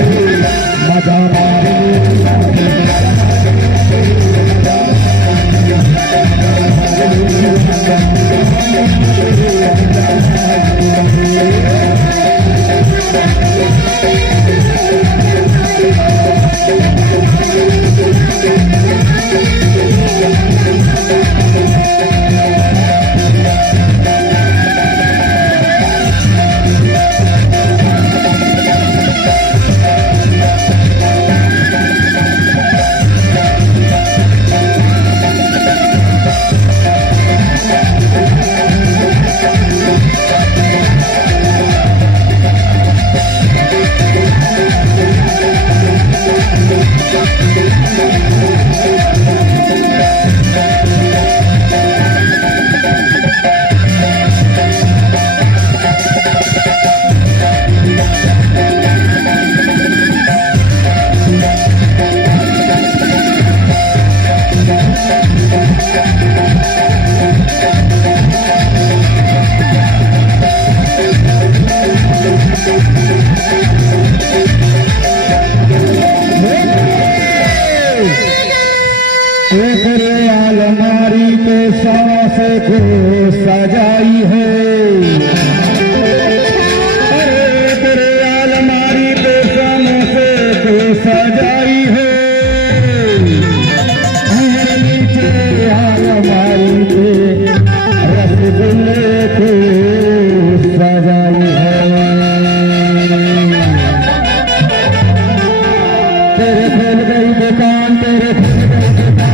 मजा मारे अलमारी के सांस को सजाई है अरे तेरे अलमारी पे सांस को सजाई है नीचे अलमारी पे रसगुल्ले को सजाई है तेरे खुल गई दुकान तेरे खुल गई दुकान